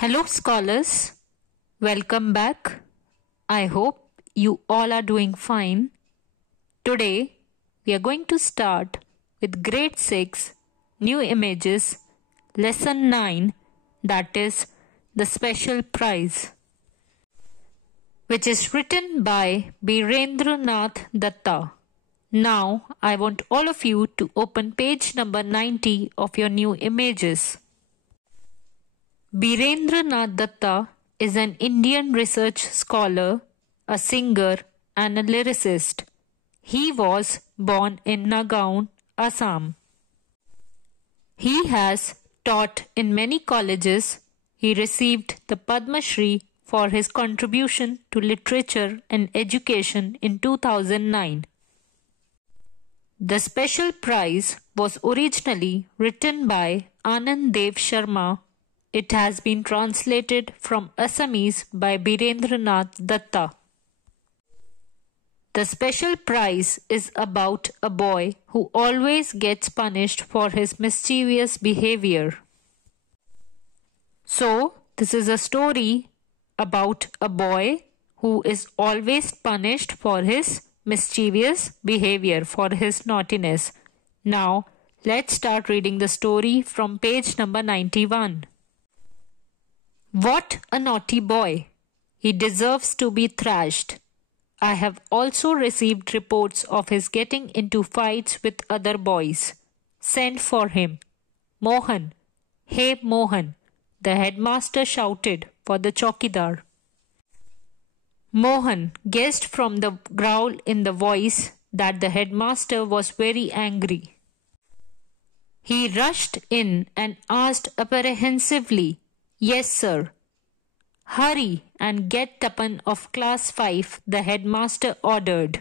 Hello, scholars. Welcome back. I hope you all are doing fine. Today, we are going to start with Grade 6 New Images, Lesson 9, that is the Special Prize, which is written by Birendranath Datta. Now, I want all of you to open page number 90 of your new images. Birendranath Datta is an Indian research scholar, a singer, and a lyricist. He was born in Nagaon, Assam. He has taught in many colleges. He received the Padma Shri for his contribution to literature and education in 2009. The special prize was originally written by Anand Dev Sharma. It has been translated from Assamese by Birendranath Datta. The special prize is about a boy who always gets punished for his mischievous behavior. So, this is a story about a boy who is always punished for his mischievous behavior, for his naughtiness. Now, let's start reading the story from page number 91. What a naughty boy! He deserves to be thrashed. I have also received reports of his getting into fights with other boys. Send for him. Mohan! Hey Mohan! The headmaster shouted for the chowkidar. Mohan guessed from the growl in the voice that the headmaster was very angry. He rushed in and asked apprehensively, Yes, sir. Hurry and get Tapan of class 5, the headmaster ordered.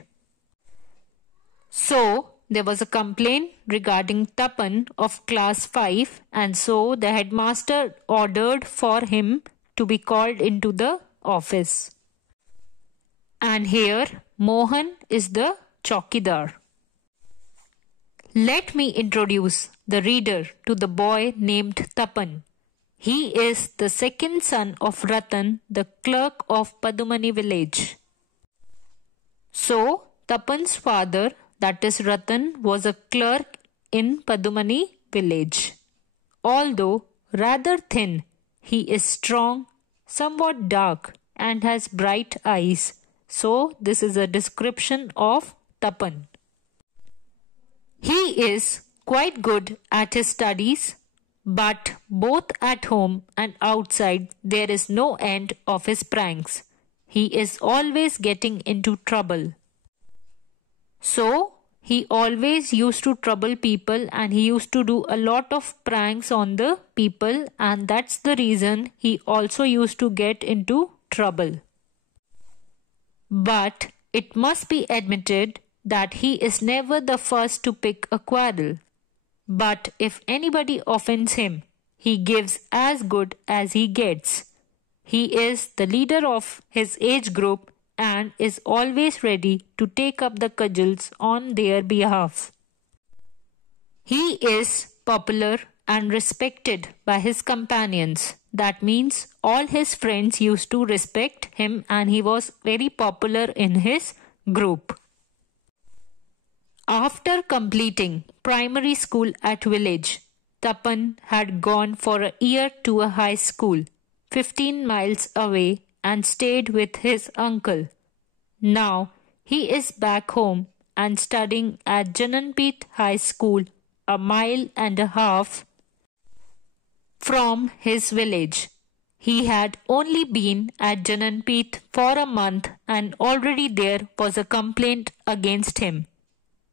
So, there was a complaint regarding Tapan of class 5, and so the headmaster ordered for him to be called into the office. And here, Mohan is the chowkidar. Let me introduce the reader to the boy named Tapan. He is the second son of Ratan, the clerk of Padumani village. So, Tapan's father, that is Ratan, was a clerk in Padumani village. Although rather thin, he is strong, somewhat dark, and has bright eyes. So, this is a description of Tapan. He is quite good at his studies, but both at home and outside there is no end of his pranks. He is always getting into trouble. So, he always used to trouble people and he used to do a lot of pranks on the people, and that's the reason he also used to get into trouble. But it must be admitted that he is never the first to pick a quarrel. But if anybody offends him, he gives as good as he gets. He is the leader of his age group and is always ready to take up the cudgels on their behalf. He is popular and respected by his companions. That means all his friends used to respect him and he was very popular in his group. After completing primary school at village, Tapan had gone for a year to a high school, 15 miles away, and stayed with his uncle. Now he is back home and studying at Jananpet High School, a mile and a half from his village. He had only been at Jananpet for a month and already there was a complaint against him.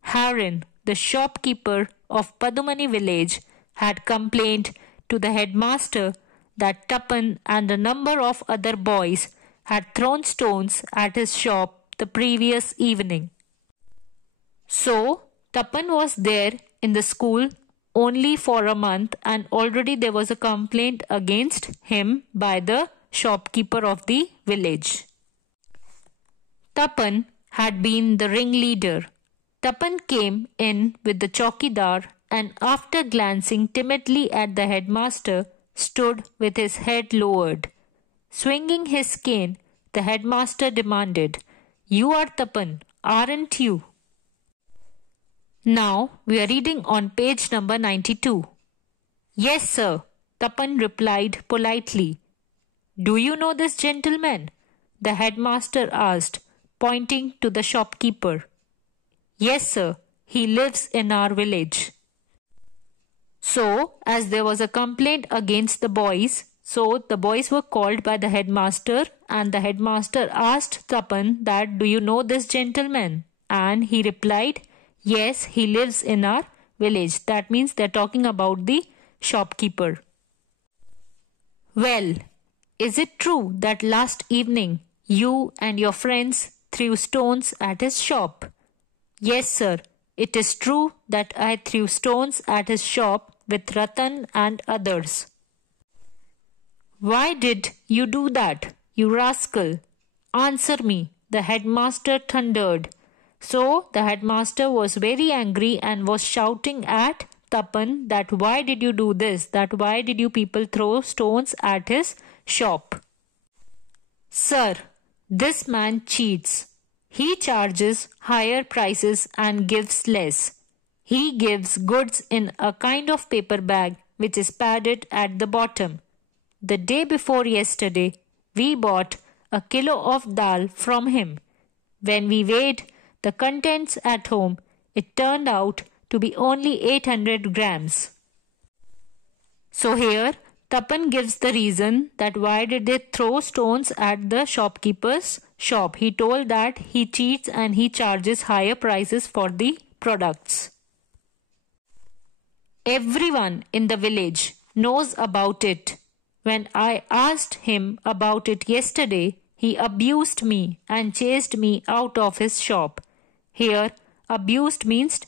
Haran, the shopkeeper of Padumani village, had complained to the headmaster that Tapan and a number of other boys had thrown stones at his shop the previous evening. So, Tapan was there in the school only for a month and already there was a complaint against him by the shopkeeper of the village. Tapan had been the ringleader. Tapan came in with the chowkidar and after glancing timidly at the headmaster, stood with his head lowered. Swinging his cane, the headmaster demanded, "You are Tapan, aren't you?" Now we are reading on page number 92. "Yes, sir," Tapan replied politely. "Do you know this gentleman?" the headmaster asked, pointing to the shopkeeper. "Yes, sir, he lives in our village." So, as there was a complaint against the boys, so the boys were called by the headmaster, and the headmaster asked Tapan that, "Do you know this gentleman?" And he replied, "Yes, he lives in our village." That means they're talking about the shopkeeper. "Well, is it true that last evening you and your friends threw stones at his shop?" "Yes, sir, it is true that I threw stones at his shop with Ratan and others." "Why did you do that, you rascal? Answer me," the headmaster thundered. So the headmaster was very angry and was shouting at Tapan that why did you do this? That why did you people throw stones at his shop? "Sir, this man cheats. He charges higher prices and gives less. He gives goods in a kind of paper bag which is padded at the bottom. The day before yesterday, we bought a kilo of dal from him. When we weighed the contents at home, it turned out to be only 800 grams. So here, Tapan gives the reason that why did they throw stones at the shopkeeper's shop. He told that he cheats and he charges higher prices for the products. Everyone in the village knows about it. When I asked him about it yesterday, he abused me and chased me out of his shop. Here, abused means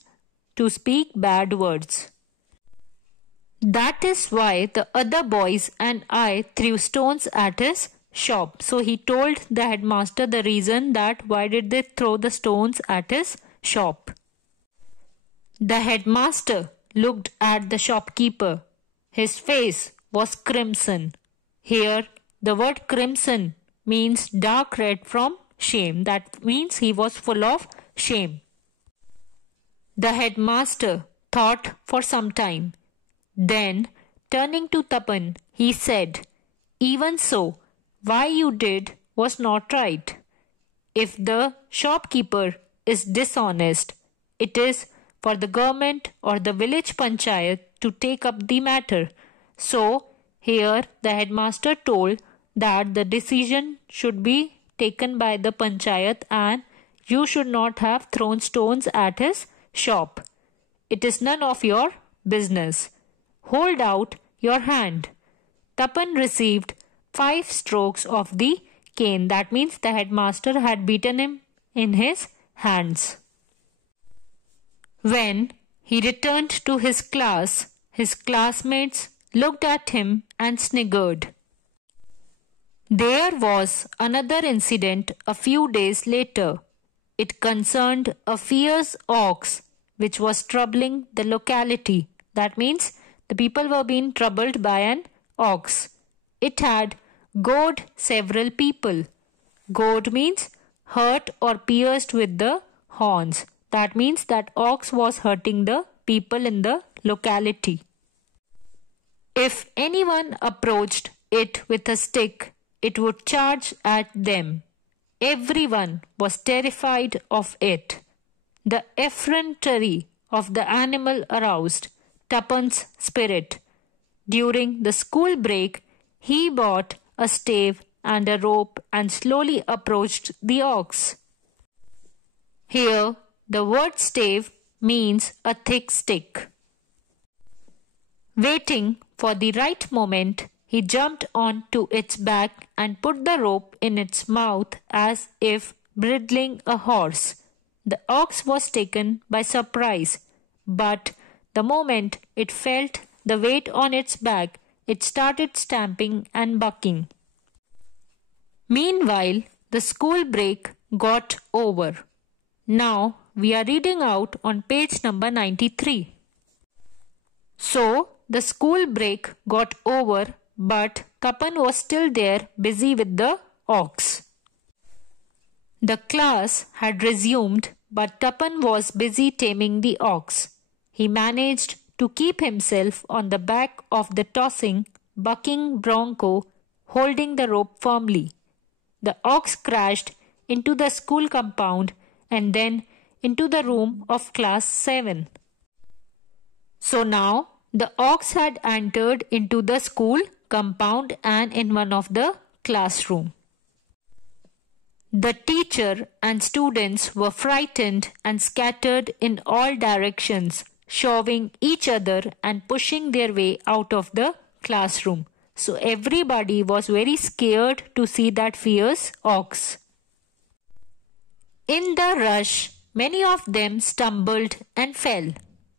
to speak bad words. That is why the other boys and I threw stones at his shop." So he told the headmaster the reason that why did they throw the stones at his shop. The headmaster looked at the shopkeeper. His face was crimson. Here, the word crimson means dark red from shame. That means he was full of shame. The headmaster thought for some time. Then, turning to Tapan, he said, "Even so, why you did was not right. If the shopkeeper is dishonest, it is for the government or the village panchayat to take up the matter." So, here the headmaster told that the decision should be taken by the panchayat and you should not have thrown stones at his shop. It is none of your business. Hold out your hand. Tapan received 5 strokes of the cane. That means the headmaster had beaten him in his hands. When he returned to his class, his classmates looked at him and sniggered. There was another incident a few days later. It concerned a fierce ox which was troubling the locality. That means the people were being troubled by an ox. It had gored several people. Gored means hurt or pierced with the horns. That means that ox was hurting the people in the locality. If anyone approached it with a stick, it would charge at them. Everyone was terrified of it. The effrontery of the animal aroused Tapan's spirit. During the school break, he bought a stave and a rope and slowly approached the ox. Here, the word stave means a thick stick. Waiting for the right moment, he jumped onto its back and put the rope in its mouth as if bridling a horse. The ox was taken by surprise, but the moment it felt the weight on its back, it started stamping and bucking. Meanwhile, the school break got over. Now we are reading out on page number 93. So, the school break got over, but Tapan was still there, busy with the ox. The class had resumed, but Tapan was busy taming the ox. He managed to keep himself on the back of the tossing, bucking bronco, holding the rope firmly. The ox crashed into the school compound and then into the room of class 7. So now the ox had entered into the school compound and in one of the classroom. The teacher and students were frightened and scattered in all directions, shoving each other and pushing their way out of the classroom. So everybody was very scared to see that fierce ox. In the rush, many of them stumbled and fell.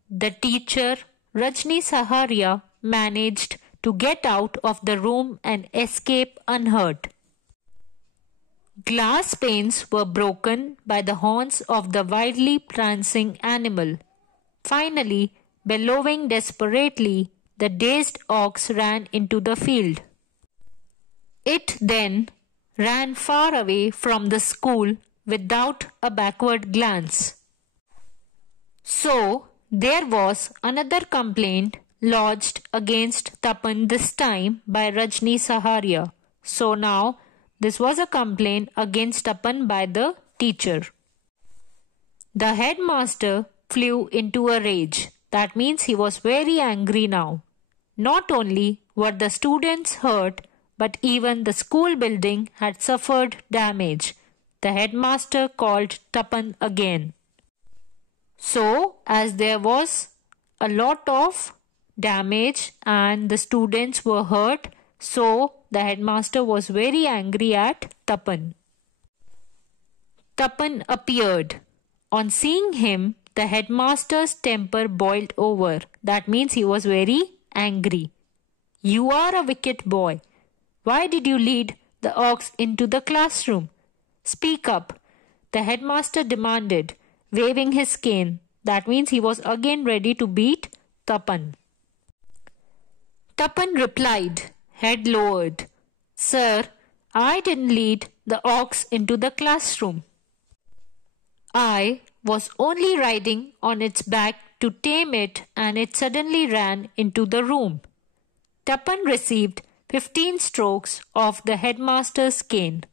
The teacher, Rajni Saharia, managed to get out of the room and escape unhurt. Glass panes were broken by the horns of the wildly prancing animal. Finally, bellowing desperately, the dazed ox ran into the field. It then ran far away from the school without a backward glance. So, there was another complaint lodged against Tapan, this time by Rajni Saharia. So now, this was a complaint against Tapan by the teacher. The headmaster flew into a rage. That means he was very angry now. Not only were the students hurt, but even the school building had suffered damage. The headmaster called Tapan again. So, as there was a lot of damage and the students were hurt, so the headmaster was very angry at Tapan. Tapan appeared. On seeing him, the headmaster's temper boiled over. That means he was very angry. "You are a wicked boy. Why did you lead the ox into the classroom? Speak up," the headmaster demanded, waving his cane. That means he was again ready to beat Tapan. Tapan replied, head lowered, "Sir, I didn't lead the ox into the classroom. I was only riding on its back to tame it and it suddenly ran into the room." Tapan received 15 strokes of the headmaster's cane.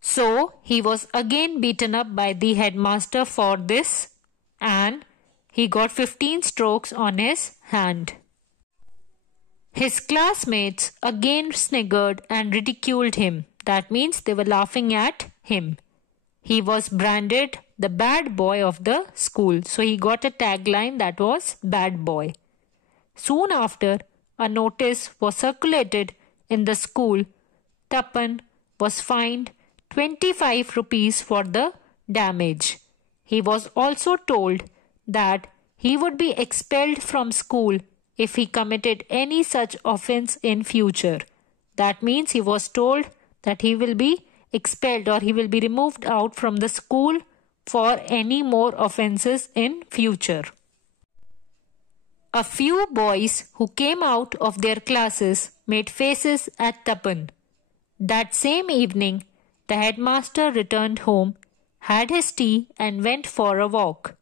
So he was again beaten up by the headmaster for this and he got 15 strokes on his hand. His classmates again sniggered and ridiculed him. That means they were laughing at him. He was branded the bad boy of the school. So he got a tagline that was bad boy. Soon after, a notice was circulated in the school. Tapan was fined 25 rupees for the damage. He was also told that he would be expelled from school if he committed any such offense in future. That means he was told that he will be expelled or he will be removed out from the school for any more offenses in future. A few boys who came out of their classes made faces at Tapan. That same evening, the headmaster returned home, had his tea and went for a walk.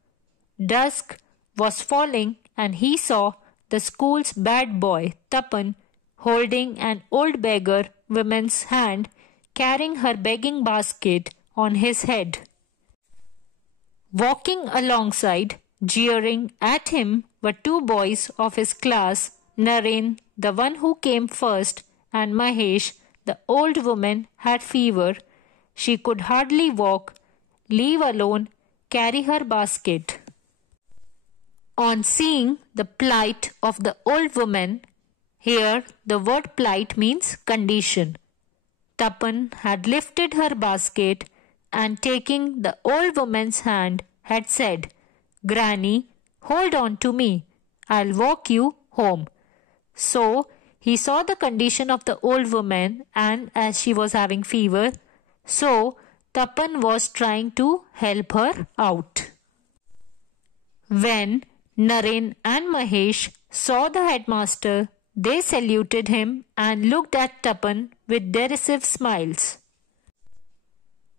Dusk was falling and he saw the school's bad boy, Tapan, holding an old beggar woman's hand, carrying her begging basket on his head. Walking alongside, jeering at him, were two boys of his class, Naren, the one who came first, and Mahesh. The old woman had fever. She could hardly walk, leave alone carry her basket. On seeing the plight of the old woman, here the word plight means condition, Tapan had lifted her basket and taking the old woman's hand had said, "Granny, hold on to me. I'll walk you home." So he saw the condition of the old woman and as she was having fever, so Tapan was trying to help her out. When Naren and Mahesh saw the headmaster, they saluted him and looked at Tapan with derisive smiles.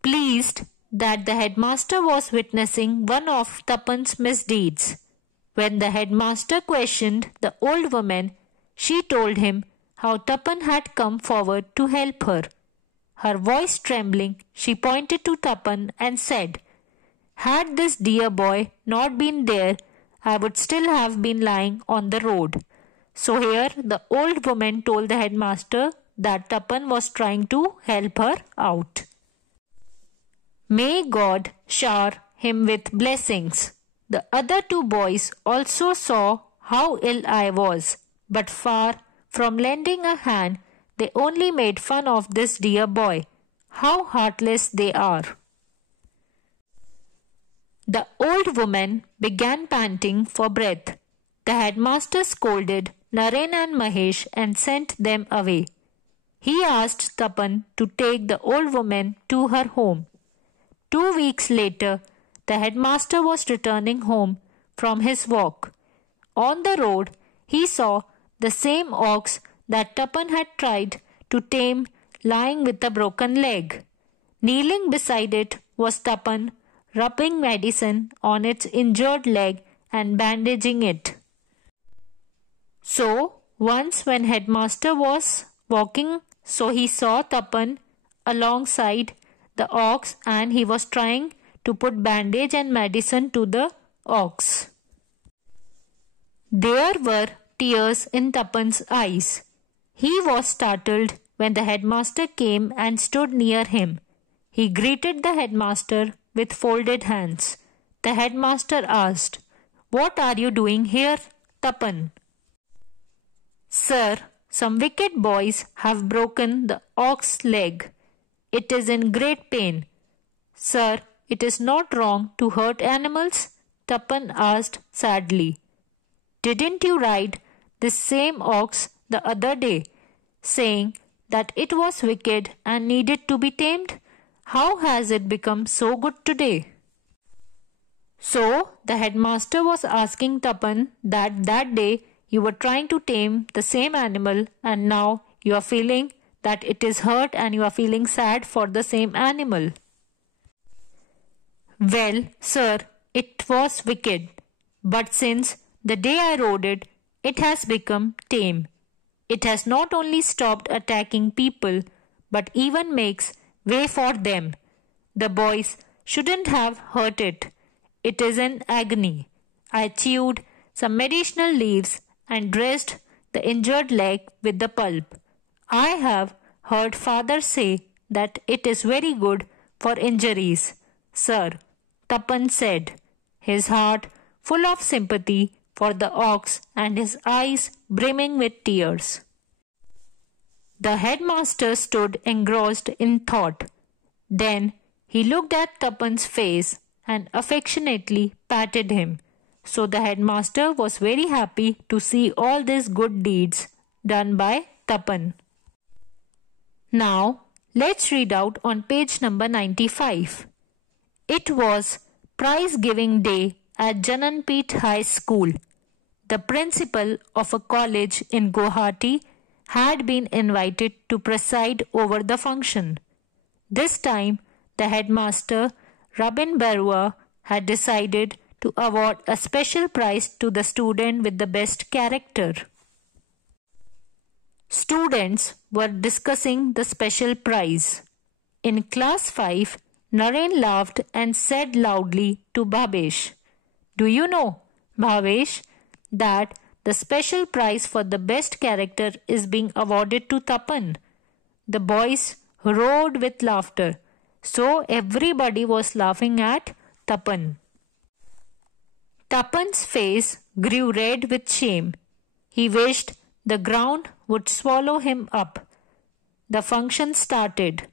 Pleased that the headmaster was witnessing one of Tapan's misdeeds. When the headmaster questioned the old woman, she told him how Tapan had come forward to help her. Her voice trembling, she pointed to Tapan and said, "Had this dear boy not been there, I would still have been lying on the road." So here the old woman told the headmaster that Tapan was trying to help her out. May God shower him with blessings. The other two boys also saw how ill I was, but far from lending a hand, they only made fun of this dear boy. How heartless they are. The old woman began panting for breath. The headmaster scolded Naren and Mahesh and sent them away. He asked Tapan to take the old woman to her home. 2 weeks later, the headmaster was returning home from his walk. On the road, he saw the same ox that Tapan had tried to tame lying with a broken leg. Kneeling beside it was Tapan, rubbing medicine on its injured leg and bandaging it. So, once when headmaster was walking, he saw Tapan alongside the ox and he was trying to put bandage and medicine to the ox. There were tears in Tapan's eyes. He was startled when the headmaster came and stood near him. He greeted the headmaster with folded hands. The headmaster asked, "What are you doing here, Tapan?" "Sir, some wicked boys have broken the ox's leg. It is in great pain." "Sir, it is not wrong to hurt animals?" Tapan asked sadly. "Didn't you ride this same ox the other day, saying that it was wicked and needed to be tamed? How has it become so good today?" So the headmaster was asking Tapan that day you were trying to tame the same animal and now you are feeling that it is hurt and you are feeling sad for the same animal. "Well, sir, it was wicked, but since the day I rode it, it has become tame. It has not only stopped attacking people, but even makes way for them. The boys shouldn't have hurt it. It is in agony. I chewed some medicinal leaves and dressed the injured leg with the pulp. I have heard father say that it is very good for injuries, sir," Tapan said, his heart full of sympathy for the ox and his eyes brimming with tears. The headmaster stood engrossed in thought. Then he looked at Tapan's face and affectionately patted him. So the headmaster was very happy to see all these good deeds done by Tapan. Now, let's read out on page number 95. It was prize giving day at Jananpet High School. The principal of a college in Guwahati had been invited to preside over the function. This time, the headmaster, Rabin Barua, had decided to award a special prize to the student with the best character. Students were discussing the special prize. In class 5, Naren laughed and said loudly to Bhavesh, "Do you know, Bhavesh, that the special prize for the best character is being awarded to Tapan?" The boys roared with laughter, so everybody was laughing at Tapan. Tapan's face grew red with shame. He wished the ground would swallow him up. The function started.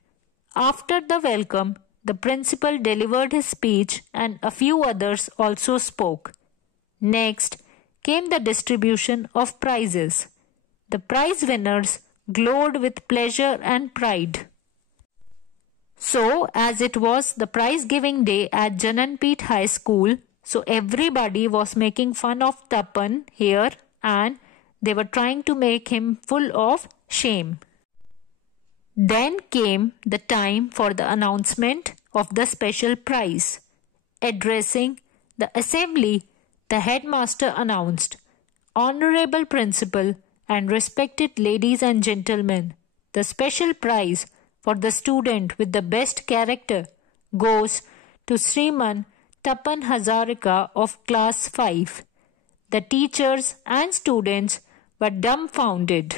After the welcome, the principal delivered his speech and a few others also spoke. Next came the distribution of prizes. The prize winners glowed with pleasure and pride. So, as it was the prize-giving day at Jananpet High School, so everybody was making fun of Tapan here and they were trying to make him full of shame. Then came the time for the announcement of the special prize. Addressing the assembly, the headmaster announced, "Honorable Principal and respected ladies and gentlemen, the special prize for the student with the best character goes to Sriman Tapan Hazarika of class 5. The teachers and students were dumbfounded.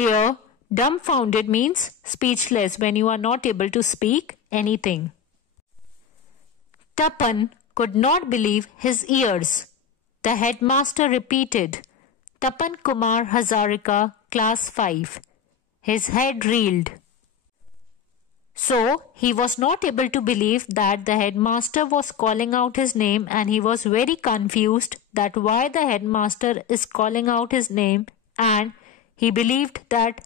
Here, dumbfounded means speechless when you are not able to speak anything. Tapan could not believe his ears. The headmaster repeated, "Tapan Kumar Hazarika, class 5. His head reeled. So, he was not able to believe that the headmaster was calling out his name, and he was very confused that why the headmaster is calling out his name, and he believed that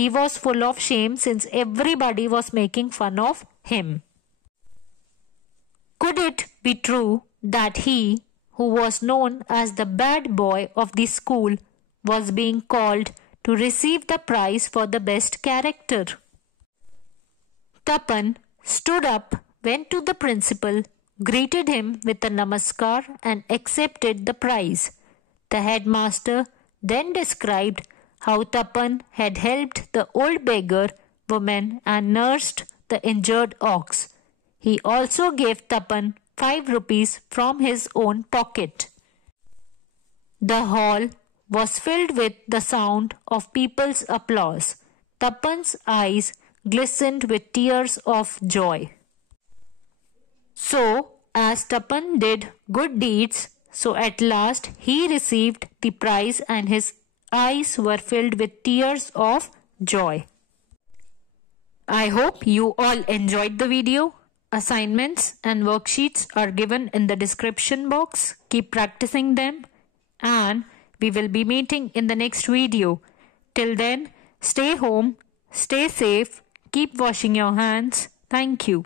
he was full of shame since everybody was making fun of him. Could it be true that he, who was known as the bad boy of the school, was being called to receive the prize for the best character? Tapan stood up, went to the principal, greeted him with a namaskar and accepted the prize. The headmaster then described how Tapan had helped the old beggar woman and nursed the injured ox. He also gave Tapan 5 rupees from his own pocket. The hall was filled with the sound of people's applause. Tapan's eyes glistened with tears of joy. So, as Tapan did good deeds, so at last he received the prize and his eyes were filled with tears of joy. I hope you all enjoyed the video. Assignments and worksheets are given in the description box. Keep practicing them and we will be meeting in the next video. Till then, stay home, stay safe, keep washing your hands. Thank you.